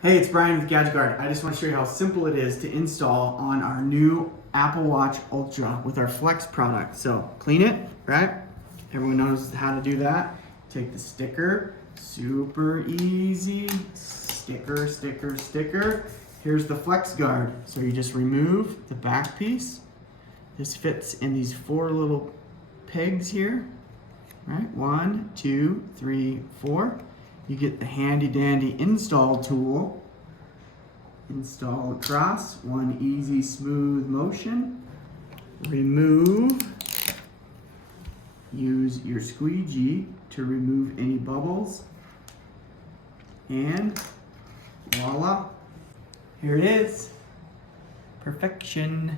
Hey, it's Brian with GadgetGuard. I just want to show you how simple it is to install on our new Apple Watch Ultra with our Flex product. So clean it, right? Everyone knows how to do that. Take the sticker, super easy. Sticker, sticker, sticker. Here's the Flex Guard. So you just remove the back piece. This fits in these 4 little pegs here, right? 1, 2, 3, 4. You get the handy dandy install tool. Install across, one easy smooth motion. Remove. Use your squeegee to remove any bubbles. And voila, here it is. Perfection.